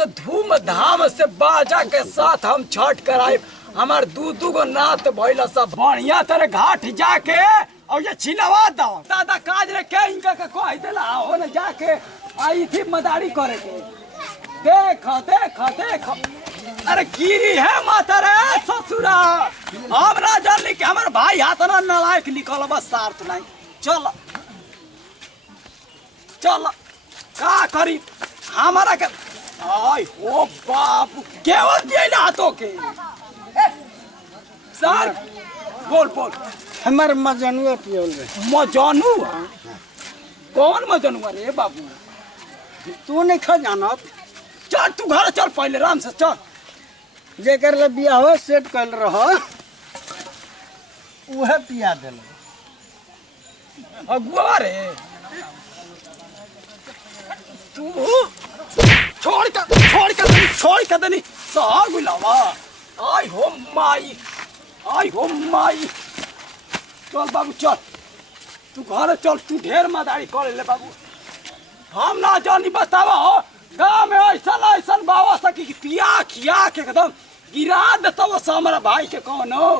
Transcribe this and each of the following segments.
बहुत धूमधाम से बाजा के साथ हम छठ कराए। हमार दू गो नात भइल सब बढ़िया तरह घाट जाके और ये छिलवा दो दादा काज रे के इनका के कह देला हो न जाके आई थी मदारी करे के। देख देख देख अरे गिरी है माता रे ससुरा हमरा जान के हमर भाई हाथ ना नालायक निकल बस सार्थ नहीं। चल चल का करी हमारा के आई हो बाबू केवल दिया हाथों के सर बोल बोल हमार मजनुआ पियोल रे। मजनुआ कौन मजनुआ रे बाबू? तू नहीं खा जानत। चल तू घर चल पहले राम से चल। जेकर ले बियाह सेट कर रह उहे पिया देल अगुआ रे तू छोड़ के देनी साग मिलावा। आई हो माई चल बाबू चल तू घर चल। तू ढेर मदारी कर ले बाबू हम ना जानी बतावा हो गाँव में ऐसा बाबा सकी कि पिया खिया के एकदम गिरा देता वो हमारा भाई के कौन हो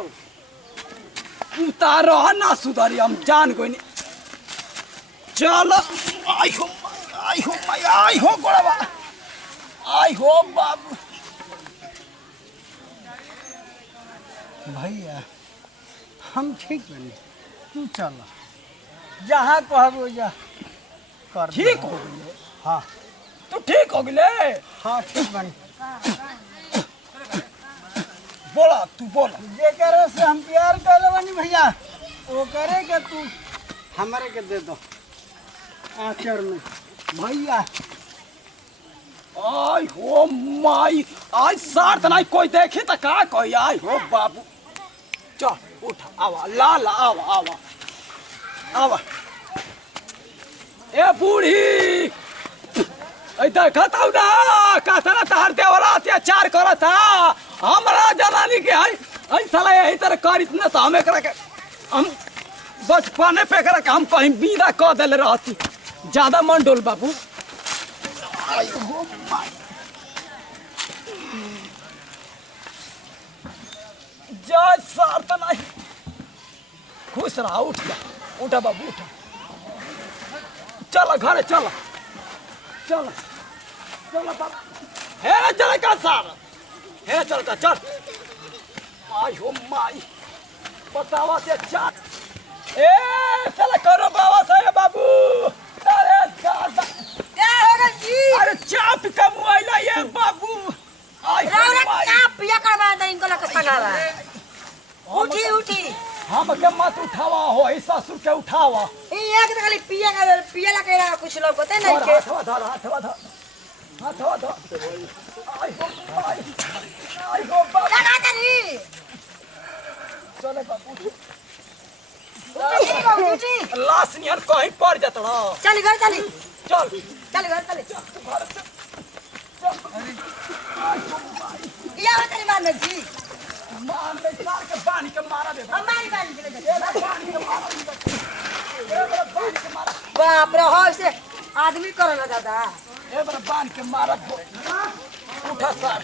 उतार ना सुधारी हम जान गई नहीं। चल आई हो गोड़वा आई हो बाबू। भैया हम ठीक बनी तू चल जहाँ कहबो जा कर। ठीक हो गई? हाँ तू ठीक हो गए? हाँ ठीक बनी। बोला तू बोला जेकर से हम प्यार कर बनी भैया वो करे के तू हमारे के दे दो आचर में भैया। आई हो माई आज सार्थ नहीं कोई देखे तो का कोई। आई हो बाबू चल उठ आवा लाला आवा ए बूढ़ी देखता हूँ ना कहता तहार देवरा अत्याचार करा था हमारा जनानी के आई साला यही तरह कर इतना तो हमें करा के हम बचपने पे करा के हम कहीं विदा कर दिले रहती। ज्यादा मन डोल बाबू। जय सार्थ नहीं खुश रहा। उठा बाबू उठा चल घर चल बाबू हे चल का सार हे चल का चल। आई हो माई बतावा से चाट ए चल करो बाबा साहेब बाबू। अरे दादा क्या हो गया जी? अरे चाप का मुआइला ये बाबू। आई हो माई चाप पिया करवा दे इनको लग सगावा। उठी हम के मत उठावा हो ऐसा ससुर के उठावा। ई एक तो खाली पिया ला के कुछ लोग होते नहीं के हाथ धर आई हो बाबू लगा करी चले बाबू उठी लाश नियर कहीं पड़ जाता ना। चल घर चली चल घर चली घर से या तेरी मान जी मान ले सार के बानी के मारा दे हमारी बानी के ले बानी के मारा बाप रे हो से आदमी करो ना दादा ए बड़ा बांध के मारा उठा सार